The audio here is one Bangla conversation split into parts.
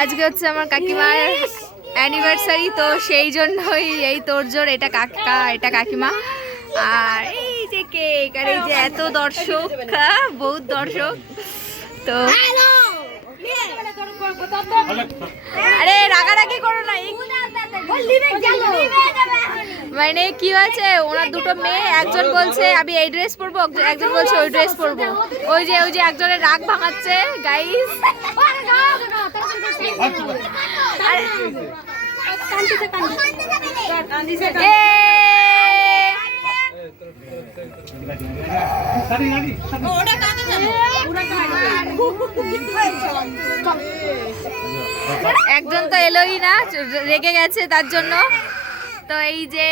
আজকে হচ্ছে আমার কাকিমার অ্যানিভার্সারি, তো সেই জন্যই এই তোড়জোড়। এটা কাকা, এটা কাকিমা, আর এই যে কেক, আর এই যে এত দর্শক, বহুত দর্শক। তো আরে রাগারাগি করো না। মানে কি হয়েছে, ওনার দুটো মেয়ে, একজন বলছে আমি এই ড্রেস পরবো, একজন বলছে ওই ড্রেস পরবো। ওই যে একজনের রাগ ভাঙাচ্ছে গাইস। একজন তো এলোই না, রেগে গেছে তার জন্য। তো এই যে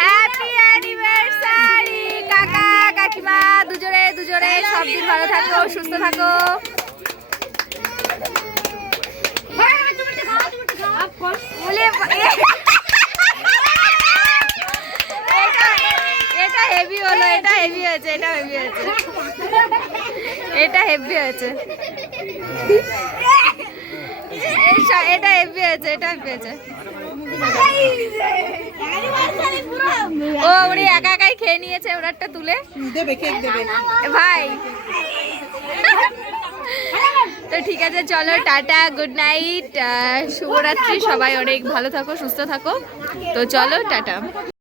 হ্যাপি অ্যানিভার্সারি কাকা কাকিমা, দুজনে দুজনে সব দিন ভালো থাকো, সুস্থ থাকো। এটা হেভি হলো, এটা হেভি হয়েছে, এটা হেভি হয়েছে, এটা হেভি হয়েছে, এটা হেভি হয়েছে, এটা হেভি হয়েছে। ও উনি একা একাই খেয়ে নিয়েছে, ওনারটা তুলে দেবে, কেক দেবে ভাই। তো ঠিক আছে, চলো টাটা, গুড নাইট, শুভরাত্রি, সবাই অনেক ভালো থাকো, সুস্থ থাকো। তো চলো টাটা।